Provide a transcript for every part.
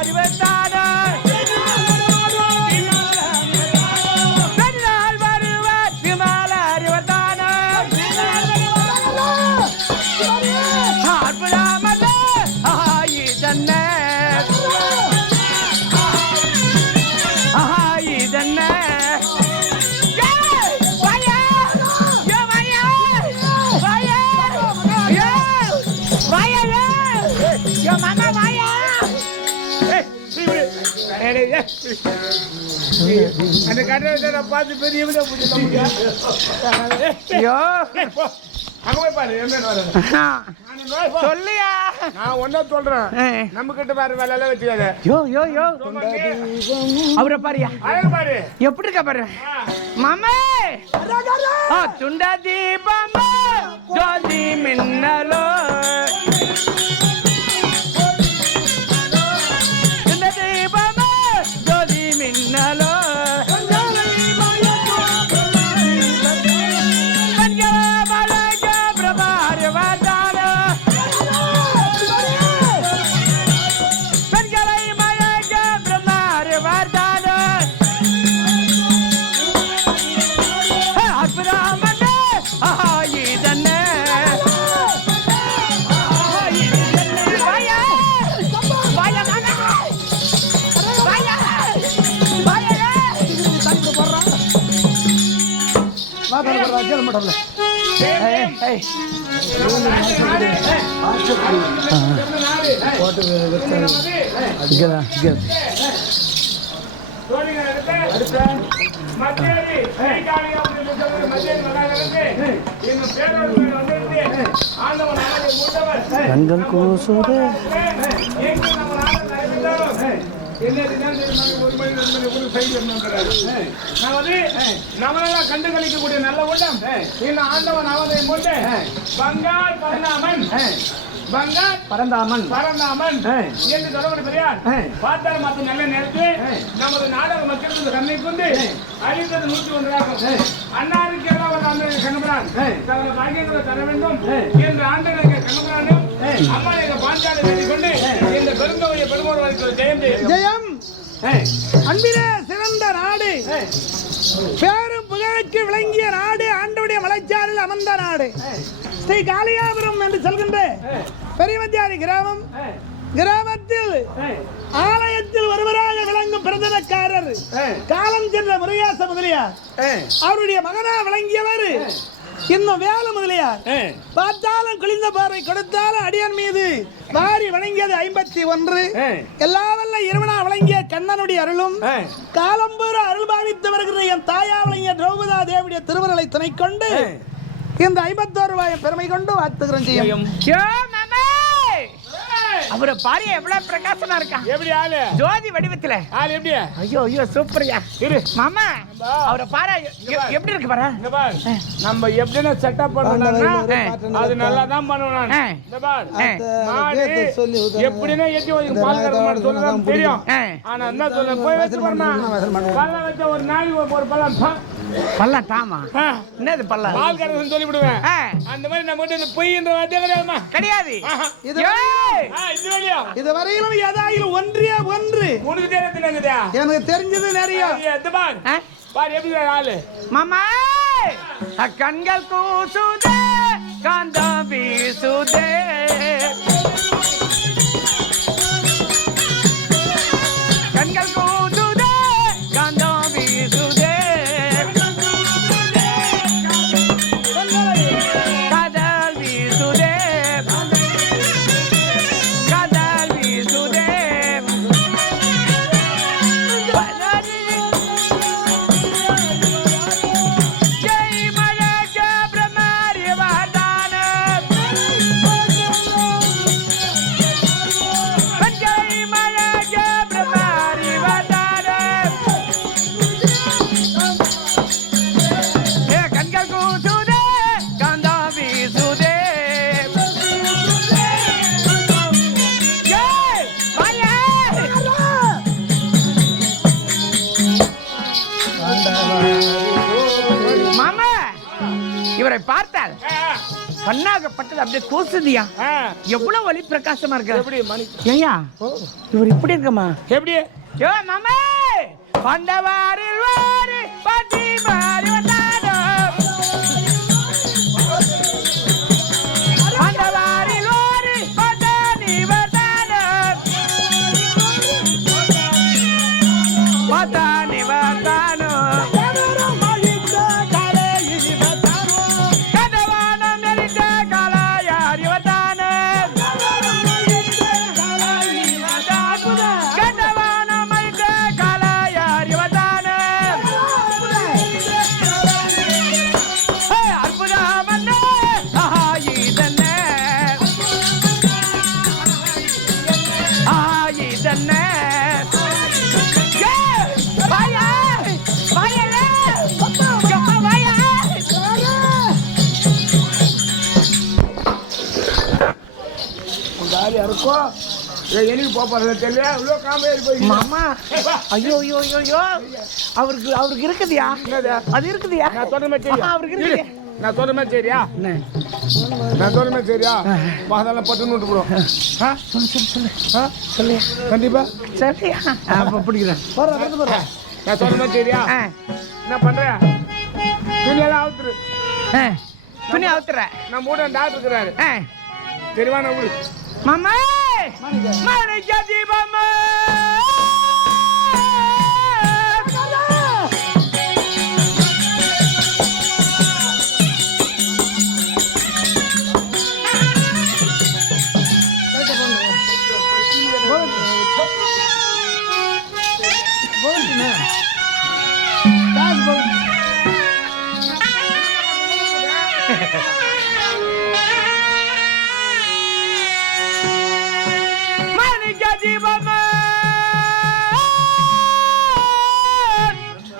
அறிவத்தானோ பெண்ணால் வருவார் சிமால அறிவத்தானோ அற்புதமல்ல இதென்ன இதென்ன அந்த கடை பார்த்து பெரிய சொல்லியா நான் ஒன்ன சொல்றேன் நம்ம கிட்ட பாரு வேலை வச்சுக்காத அவரை பாரியா பாரு எப்படி இருக்கா பாரு மாமே துண்டா தீபமா ஜோதி மின்னலோ துண்டா தீபமா ஜோதி மின்னலோ கண்கள் கூசுதே கண்டு கழிக்கக்கூடிய நல்ல உள்ளம் இந்த ஆண்டவன் அவனை கொண்டு பங்கால் பரந்தாமன் பரந்தாமன் என்று சொல்லக்கூடிய பெரியார் பார்த்தால் மற்ற நல்ல நேரத்தில் நமது நாடக மக்களுக்கு கண்ணை கொண்டு அழித்தது 101 அன்னாருக்கு அந்த கண்ணபுரான் தனது பாக்கியங்களை தர வேண்டும் என்று ஆண்டவனுக்கு கண்ணபுரானும் அம்மா எங்க பாஞ்சாலை வேண்டிக் கொண்டு இந்த பெருந்தொகையை பெருமோர் வரைக்கும் ஜெயம் அன்பிலே சிறந்த நாடு பேரும் புகழுக்கு விளங்கிய நாடு ஆண்டவுடைய மலைச்சாரில் அமர்ந்த நாடு ஸ்ரீ காளியாபுரம் என்று சொல்கின்ற பெரியமத்தியாரி கிராமத்தில் ஆலயத்தில் ஒருவராக விளங்கும் பிரதமக்காரர் காலம் சென்ற முருகேச முதலியார் அவருடைய மகனா விளங்கியவர் இன்னும் வேலை முதலியார் பார்த்தாலும் குளிர்ந்த பார்வை கொடுத்தாலும் அடியன் மீது வாரி வணங்கியது 51 எல்லாவல்ல இறைவனா வழங்கிய கண்ணனுடைய அருளும் காலம்பூர அருள் பாவித்து வருகிற என் தாயா வழங்கிய திரௌபதா தேவியுடைய திருவருளை துணை கொண்டு இந்த 51 ரூபாய் பெருமை கொண்டு வாழ்த்துகிறேன் செய்யும் அவரை பாரு எவ்வளவு பிரகாசமா இருக்கான் எப்படி ஆளு ஜோதி வடிவத்துல ஆளு எப்படி ஐயோ சூப்பர்யா இரு மாமா அவரை பாரு எப்படி இருக்கு பாரு இந்த பாரு நம்ம எப்படினா செட்டப் பண்ணனும்னா அது நல்லா தான் பண்ணுவேன் நான் இந்த பாரு மாடு எப்படினா ஏத்தி ஒரு பால் கறந்து சொல்லலாம் தெரியும் ஆனா என்ன சொல்ல போய் வச்சு பாருமா பல்ல வச்ச ஒரு நாளைக்கு ஒரு பல்ல தாமா என்னது பல்ல பால் கறந்து சொல்லி விடுவேன் அந்த மாதிரி நம்ம கிட்ட பொய்ன்ற வார்த்தை கிடையாது இதுவரையிலும் ஏதாயிலும் ஒன்றே ஒன்று உனக்கு தெரியுதுங்கடா எனக்கு தெரிஞ்சது நிறைய பாரு எப்படி ஆளு மாமா கண்கள் கூசுதே காந்தம் வீசுதே கண்கள் கூசுதே காந்தம் வீசுதே காதல் வீசுதே இவரை பார்த்தால் பண்ணாகப்பட்டது அப்படியே கூசுதியா. எவ்வளவு ஒளி பிரகாசமா இருக்கு. எப்படி மணி ஐயா இவர் இப்படி இருக்கமா? எப்படி யோ மாமே பண்டவாரில் வாரி பாட்டி மாறி வந்தானோ பண்டவாரில் வாரி பாட்டானி வந்தானோ பாட்டானி வந்தானோ கதவானம் எரித்த காலாயாரி வந்தானோ கதவானம் எரித்த காலாயாரி வந்தானோ அற்புதமன்னே ஆஹா இதன்னே ஆஹா இதன்னே வாயா வாயலே கப்பா வாயா யாரு யாருக்கோ எனக்கு போறது தெரியல இவ்வளோ காமையாரி போய் மாமா ஐயோ ஐயோ ஐயோ ஐயோ அவருக்கு இருக்குதியா அது இருக்குதியா நான் சொல்ற மாதிரி சரியா அவருக்கு இருக்குது நான் சொல்ற மாதிரி சரியா நான் சொல்ற மாதிரி சரியா அதெல்லாம் பட்டுன்னு விட்டு போடும் சொல்லு கண்டிப்பா சரியா அப்ப பிடிக்கிறேன் நான் சொல்ற மாதிரி சரியா என்ன பண்ற துணியெல்லாம் அவுத்துரு துணி அவுத்துற நான் மூட டாக்டர் இருக்கிறாரு தெரியுமா நான் உங்களுக்கு மாமா மாணிக்க தீபமா மாணிக்க தீபமா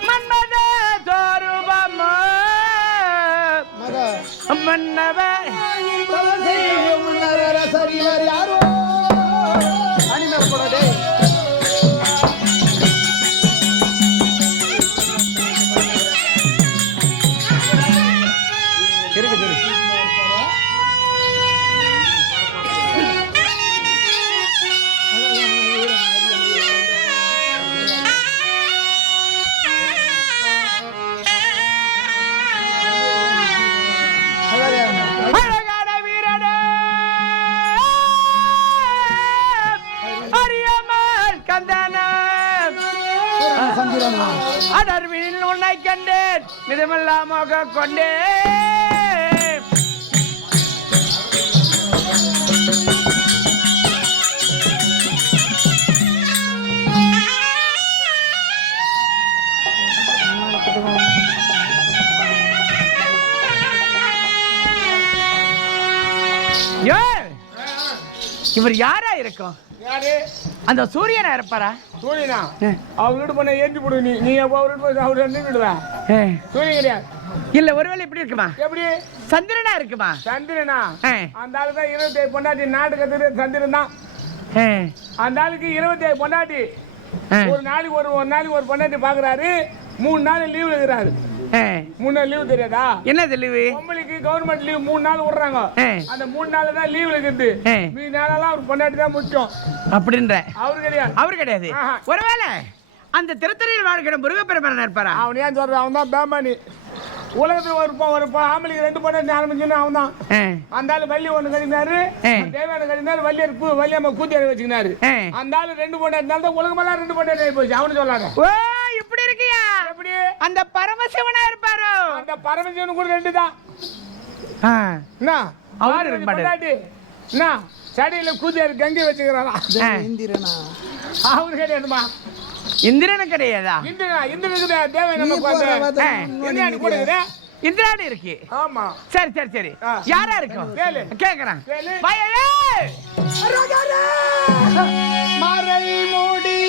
மன்மத தோருபமா மன்னவ அழகான வீரனே அரியமான் கந்தனா அடர்வினில் உன்னை கண்டேன் மிதமில்லாம கொண்டேன் இவர் யாரா இருக்கும்? யாரு அந்த சூரியனா இருப்பாரா? சூரியனா அவர் வீடு பண்ண ஏற்றி போடு நீ அவர் வீடு போய் அவர் நின்றுடுவா சூரியன் கிடையாது இல்ல ஒருவேளை இப்படி இருக்குமா? எப்படி சந்திரனா இருக்குமா? சந்திரனா அந்த ஆளு தான் 27 பொண்டாட்டி நாட்டு கத்துட்டு சந்திரன் தான் அந்த ஆளுக்கு 27 பொண்டாட்டி ஒரு நாளைக்கு ஒரு பொண்டாட்டி பாக்குறாரு 3 நாள் லீவ்ல இருக்கிறாரு 3 நாள் லீவு தெரியாதா? என்னது லீவு? உங்களுக்கு கவர்மெண்ட் லீவ் 3 நாள் விடுறாங்க அந்த 3 நாள் தான் லீவ்ல இருக்குது மீதி நாளெல்லாம் அவர் பொண்டாட்டி தான் முக்கியம் அப்படின்ற அவரு கிடையாது ஒருவேளை அந்த திருத்தறையில் வாழ்கிற முருகப்பெருமான் இருப்பாரா? அவன் ஏன் சொல்றான் அவன் தான் பேமானி உலகத்துல ஒரு ஆம்பளைக்கு 2 பொண்டாட்டி ஆரம்பிச்சுன்னு அவன் தான் அந்த ஆளு வள்ளி ஒண்ணு கட்டினாரு தேவையான கட்டினாரு வள்ளியம்மா கூத்தியாரி வச்சுக்கினாரு அந்த ஆளு 2 பொண்டாட்டி தான் உலகமெல்லாம் 2 பொண்டாட்டி ஆகி போச்சு அவனு சொல்லாரு ஓ இப்படி இருக்கியா? எப்படி அந்த பரமசிவனா இருப்பாரோ? அந்த பரமசிவனு கூட 2 தான் என்ன அவரு இருக்க மாட்டாரு என்ன சடையில கூத்தியாரி கங்கை வச்சுக்கிறாரா இந்திரனா அவரு கிடையாதுமா இந்திரன் கிடையாதா? இந்திரனுக்கு தேவை நமக்கு இந்திராணி கூட இந்திராணி இருக்கு. ஆமா சரி சரி சரி யாரா இருக்கும் கேக்குறேன் மறை மூடி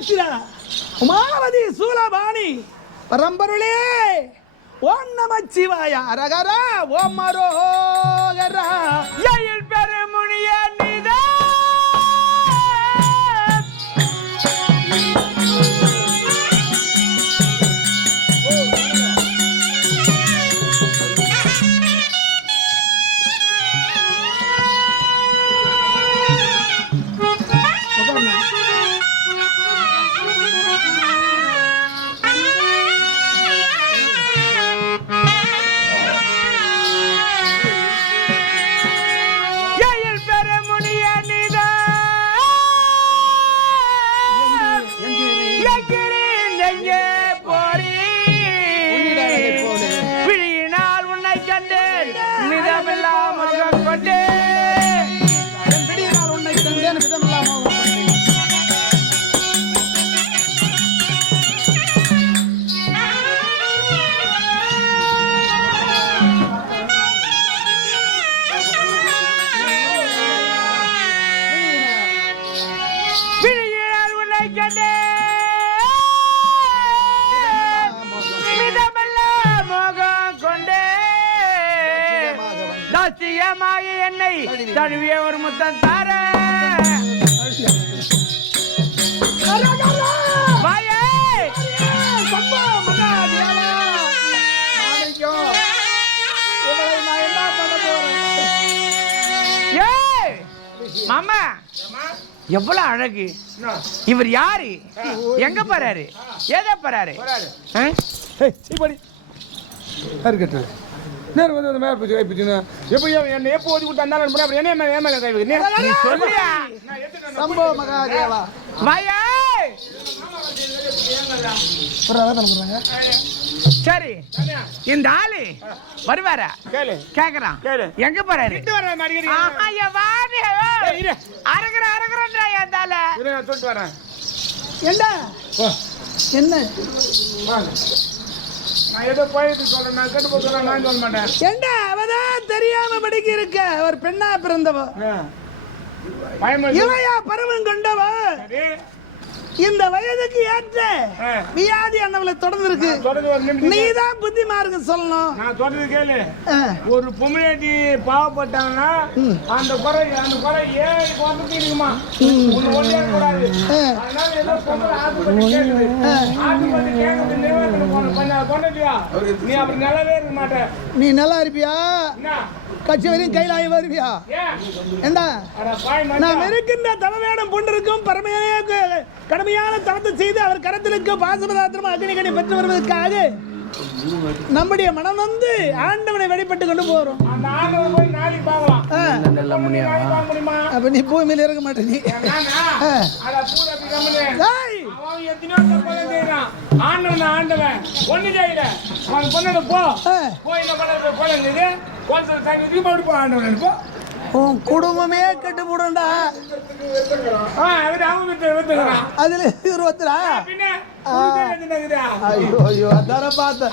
மீனாட்சிரா உமாவதி சூலபாணி பரம்பொருளே ஓம் நமச்சிவாய அரகரா ஓம் அரோகரா எயில் பெருமுனிய நீதா என்னை தழுவிய ஒரு முத்தம் தார மாமா எவ்வளவு அழகு இவர் யாரு எங்க போறாரு ஏதோ போறாரு நேரம் வந்து மேல போய் கைப்பிச்சுனா எப்போ என்ன எப்போ ஓதி கொடுத்தா இருந்தாலும் அப்புறம் என்ன மேல கை வைக்க நீ சொல்லியா சம்போ மகாதேவா வாயா சரி இந்த ஆளு வருவாரா கேளு கேக்குறான் கேளு எங்க போறாரு கிட்ட வர மாதிரி ஆஹா யா வாடி இரு அரகறன்றா ஏந்தால இரு நான் சொல்லிட்டு வரேன் என்ன என்ன நான் ஏதோ போயிட்டு சொல்றேன் நான் கேட்டு போறேன் நான் சொல்ல மாட்டேன் என்ன அவதான் தெரியாம படிக்க இருக்க ஒரு பெண்ணா பிறந்தவ இளையா பருவம் கொண்டவ இந்த வயதுக்கு ஏற்ற வியாதி அண்ணவளை தொடர்ந்து இருக்கு நீதான் புத்திமார்க்கு சொல்லணும் நான் தொடர்ந்து கேளு ஒரு பொம்மையாட்டி பாவப்பட்டாங்கன்னா அந்த குறை ஏழு குழந்தைக்கு இருக்குமா ஒண்ணு ஒன்றே கூடாது அதனால ஏதோ பொம்பளை ஆசைப்பட்டு கேக்குது ஆசைப்பட்டு கேட்கறது நிர்வாகத்துக்கு போன கொஞ்சம் கொண்டுட்டியா நீ அப்படி நல்லாவே இருக்க மாட்டேன் நீ நல்லா இருப்பியா கட்சி வரையும் கையிலாயி வருவியா என்ன நாம் இருக்கின்ற தவவேடம் பொன்றிருக்கும் பரமையான கடுமையான தவத்தை செய்து அவர் கரத்திற்கு பாசபதாத்திரம் அக்னிகனை பெற்று வருவதற்காக நம்முடைய மனம் வந்து ஆண்டவனை வழிபட்டு கொண்டு போறோம். அப்ப நீ பூமியில இருக்க மாட்டே நீ ஆண்டவன் ஒண்ணு செய்யல பொண்ணு போ போய் ஆண்டவன் போ உன் குடும்பமே கட்டு போடும்டா. அதுல இவர் ஒத்துறா. ஐயோ ஐயோ அதான பார்த்தேன்.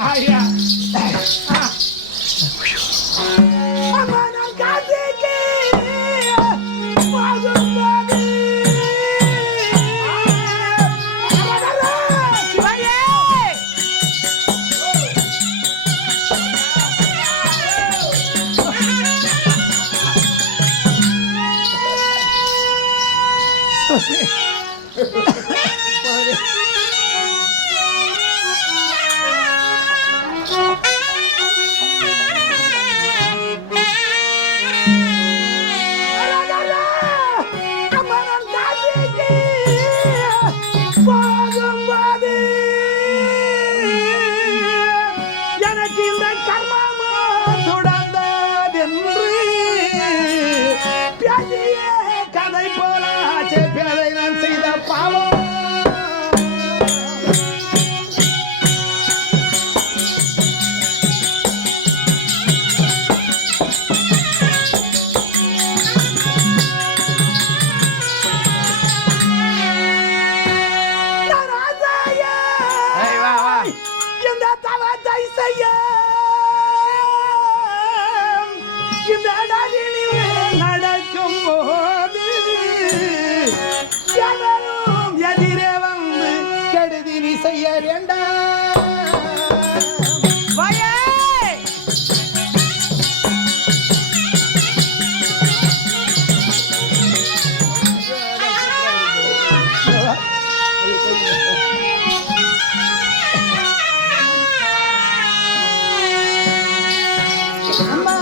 அம்மா,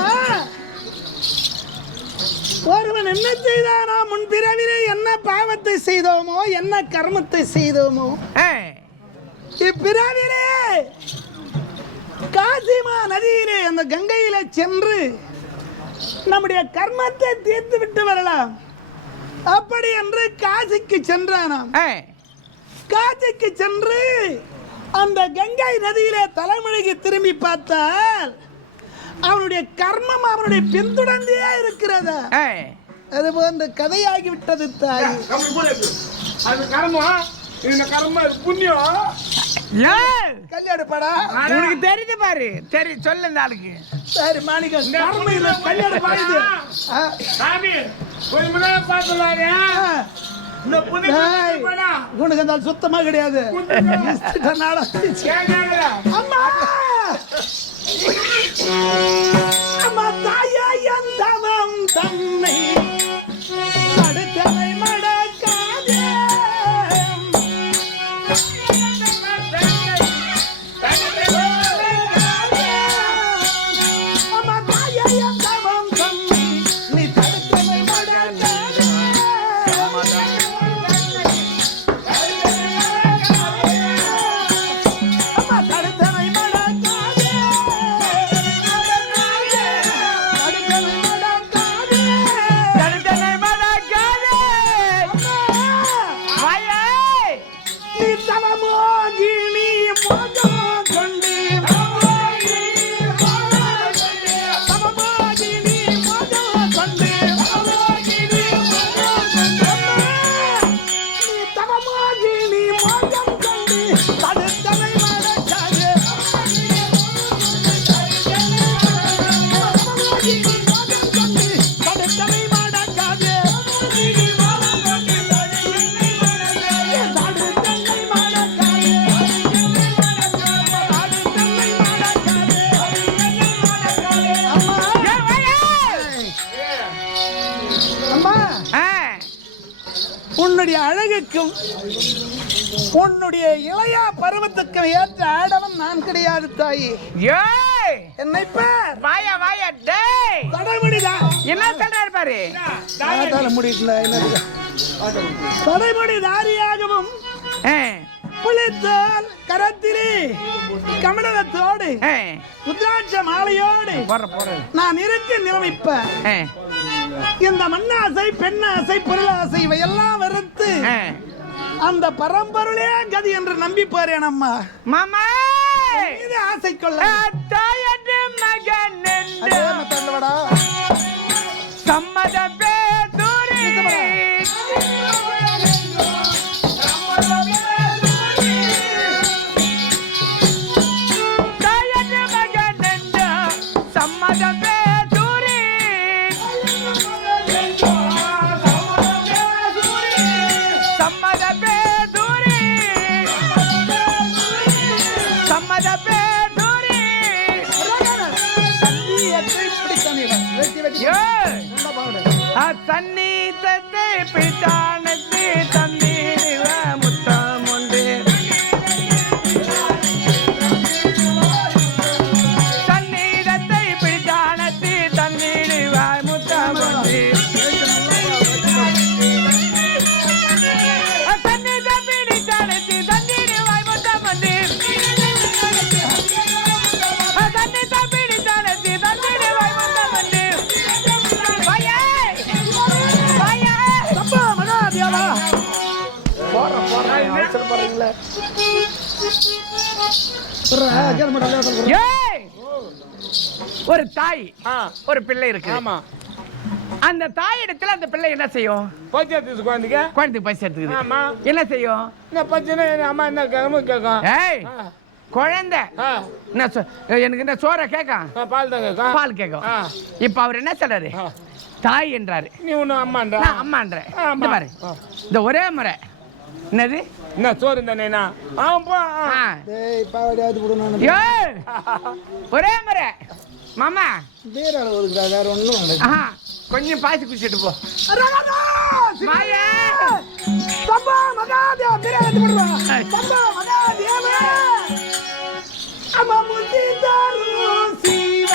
ஒருவன் என்ன செய்தானா முன்பிறவிலே என்ன பாவத்தை செய்தோமோ என்ன கர்மத்தை செய்தோமோ இப்பிறவிலே காசிமா நதியிலே அந்த கங்கையிலே சென்று நம்முடைய கர்மத்தை தீர்த்து விட்டு வரலாம் அப்படி என்று காசிக்கு சென்றானாம். காசிக்கு சென்று அந்த கங்கை நதியிலே தலைமுழுகி திரும்பி பார்த்தால் அவனுடைய கர்மம் அவனுடைய பின்தொடர்ந்தே இருக்கிறது. அது போன்ற கதையாகிவிட்டது தாய். அது கர்மம், இந்த கர்மம் புண்ணியம். கல்யாணம் படா உனக்கு தெரிஞ்சு பாரு. சரி சொல்லு இந்த ஆளுக்கு. சரி மாணிக்க கர்மம் இல்ல கல்யாணம் பாடுது. சாமி கொஞ்ச முன்னாடி பாத்துலாரே இந்த புண்ணியம் படா உனக்கு அந்த சுத்தமா கிடையாது. அம்மா அம்மா தாயா என் தவம் தன்னை அடுத்தவை மடக்காதே. அம்மா தாயா என் தவம் தன்னை நீ தடுத்தவை மடக்காதே. அம்மா தடுத்தவை மடக்காதே. உன்னுடைய அழகுக்கும் உன்னுடைய இளைய பருவத்துக்கும் ஏற்ற ஆடவன் நான் கிடையாது தாயி. என்னை வாயா வாயா டேய் தடைமுடிதா என்ன சொல்றாரு பாரு. முடியல தடைமுடி தாரியாகவும் புளித்தால் கரத்திலே கமலத்தோடு உத்ராட்ச மாலையோடு நான் இருக்க நிரமிப்ப இந்த மண்ணாசை பெண்ணாசை பொருளாசை இவையெல்லாம் வெறுத்து அந்த பரம்பொருளே கதி என்று நம்பி பாரு அம்மா. மாமா இது ஆசை கொள்ள தாயன்று மகன் தள்ளவடா சம்மத பேதுரி தாயன்று மகன் சம்மத பேதுரி சம்மத பேதுரி சம்மத பேதுரி தண்ணீத்தை பிடித்தானத்து தந்தீர முத்தம் உண்டு தண்ணீரத்தை பிடித்தானத்து தந்தீர முத்தம் உண்டு தண்ணீரை பிடித்தானத்து தந்தீர முத்தம் உண்டு தண்ணீரை பிடித்தானத்து தந்தீர முத்தம் உண்டு. ஒரு தாய் ஒரு பிள்ளை இருக்கு. அந்த தாய் இடத்துல அந்த பிள்ளை என்ன செய்யும்? குழந்தைக்கு பைசா எடுத்துக்குது. என்ன செய்யும்? அம்மா என்ன கேட்கும்? ஏய் குழந்தை எனக்கு என்ன சோற கேட்கும், பால் தான் கேட்கும். பால் கேட்கும். இப்ப அவர் என்ன சொல்றாரு? தாய் என்றாரு, நீ ஒண்ணு அம்மான்ற. அம்மான்ற பாரு. இந்த ஒரே முறை என்னது என்ன சோறு தானேனா? ஒரே முறை மாமா வேற ஒன்றும் கொஞ்சம் பாசி குடிச்சிட்டு போ. மகாதேவ சேர்த்து போடுவா சந்தோ மகாதேவா அம்மா முத்தி தாரும் சீவ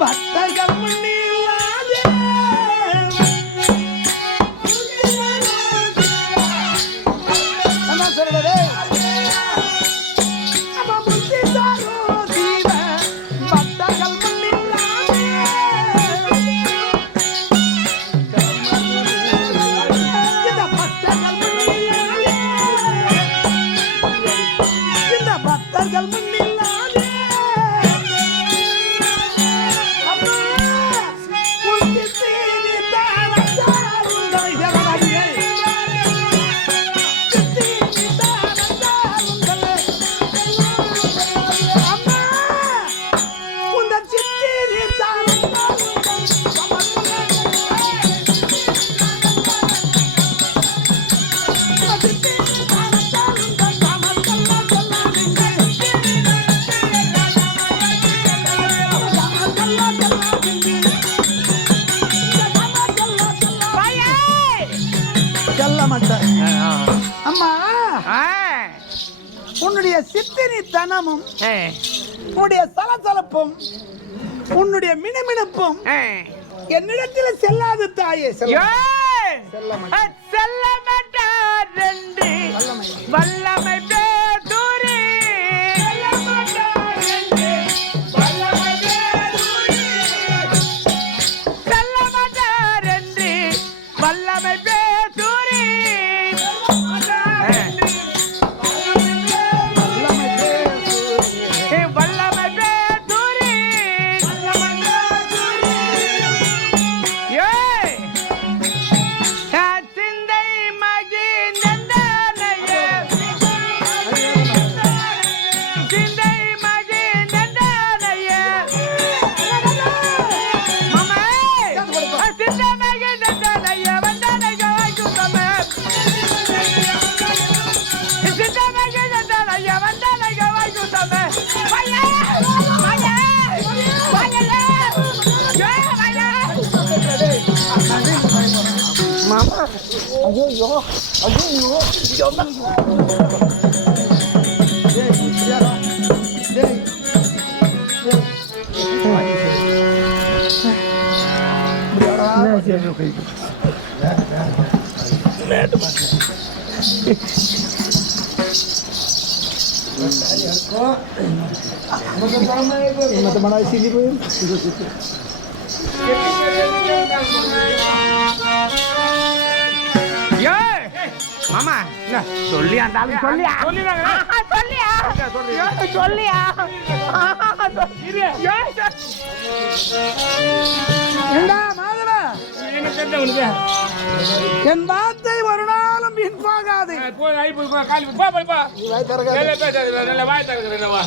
பக்தர்கள் முன்னில்லாதே அம்மா சொல்லுடே அம்மா முத்தி தாரும் சீவ பக்தர்கள் முன்னில்லாதே இந்த பக்தர்கள் முன்னில்லாதே இந்த பக்தர்கள் முன்னில்லாதே அம்மா உன்னை தேடி தாரந்தார் உங்களை ஜனநாயகே தேடி தாரந்தார் உங்களை அம்மா உன்னை சித்திரி தாரந்தார் சொல்ல மாட்டேன் அம்மா உன்னுடைய சித்தினி தனமும் உன்னுடைய சலசலப்பும் உன்னுடைய மினுமினுப்பும் என்னிடத்தில் செல்லாது தாயே செல்ல வல்லமை பேதூரி வல்லமை பேதூரி வல்லமை பேதூரி சிந்தை மகி நந்தனைய சிந்தை மகி நந்தனைய மாமா சிந்தை மகி நந்தனைய வந்தனைய வாய்க்குதமே சிந்தை மகி நந்தனைய வந்தனைய வாய்க்குதமே வாயே வாயே வாயே மாமா ஐயோ ஐயோ மாமா சொல்லியா சொல்லியா சொல்லியா சொல்லியா என் வார்த்தை ஒரு நாளும் வீண் போகாது.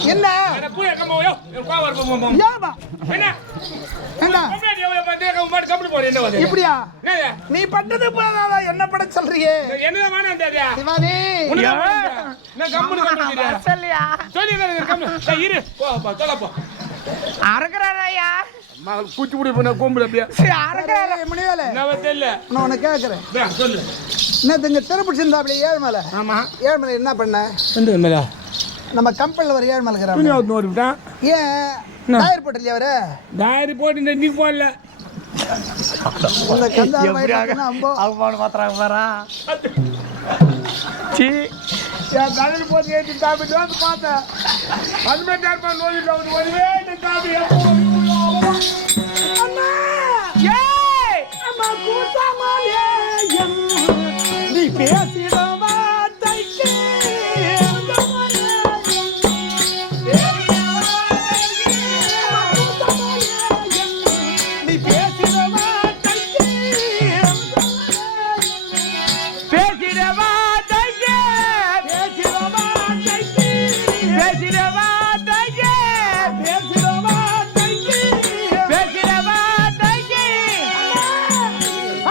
என்ன இப்படியா நீ பட்டது போகாதா என்ன பட சொல்றியே சிவானி அறக்குறாரையா கூச்சி முடி பண்ண கோம்புல அப்படியே முடியல தெரியல நான் உனக்கு கேட்கறேன் சொல்லு என்ன திருப்பி சிந்தா அப்படி ஏழ்மலை ஆமா ஏழ்மலை என்ன பண்ண எந்த மேல நம்ம கம்பெனில ஒரு ஏழ்மலை இருக்கிறாங்க ஏன் டயர் போட்டலையா அவரு டாயரி போட்டு நீ போடல இந்த கந்தார வயசுக்கு அம்போ அவமான மாத்திராங்க பாரா சீ என் கடல் போட்டு ஏற்றி தாப்பிட்டு வந்து பார்த்தேன் அதுமே டேர்மா நோயிட்டு வந்து ஒருவே தாப்பி அம்மா ஏய் அம்மா கூட்டமாலே நீ பேசிட வார்த்தைக்கு நீ பேசிட வார்த்தைக்கு பேசிட வார்த்தைக்கு பேசிட வார்த்தைக்கு பேசிட வார்த்தைக்கு பேசிட வார்த்தைக்கு பேசிட வார்த்தைக்கு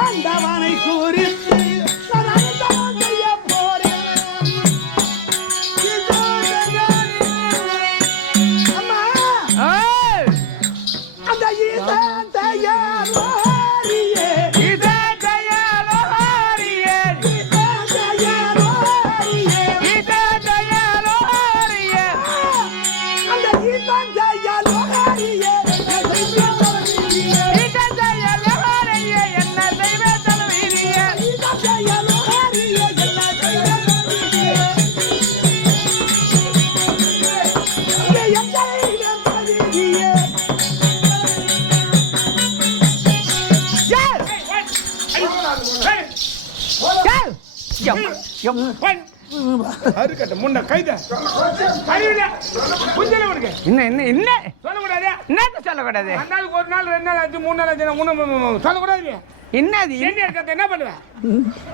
ஆண்டவனை குறித்து அறுக்கட்ட முன்ன கைத அறிவில்ல புரியல உனக்கு என்ன சொல்லக்கூடாது என்னத்த சொல்லக்கூடாது ரெண்டு நாளுக்கு ஒரு நாள் 2 நாள் ஆச்சு 3 நாள் ஆச்சு சொல்லக்கூடாது என்னது என்ன இருக்கத்த என்ன பண்ணுவ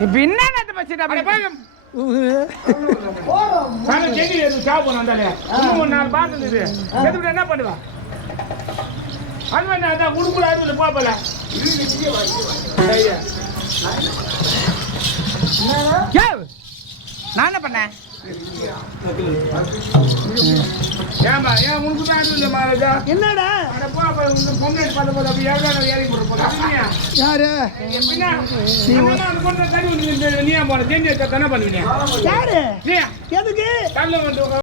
இப்ப என்னத்த பச்சிட்டா செடி சாப்பிடணும் அந்தாலே 3 நாள் பார்த்துருது எதுக்கு என்ன பண்ணுவ அல்வா அதான் உடுப்புல அறுவல போப்பல நான் என்ன பண்ணேன் ஏமா ஏன் உனக்கு தான் அறுவல மாலஜா என்னடா அட போப்ப இந்த பொண்ணு பார்த்து போல அப்படி ஏறி போற யாரு பின்ன அந்த பொண்ணு தண்ணி நீ போன செஞ்சு என்ன பண்ணுவீங்க யாரு நீ எதுக்கு தள்ள வந்து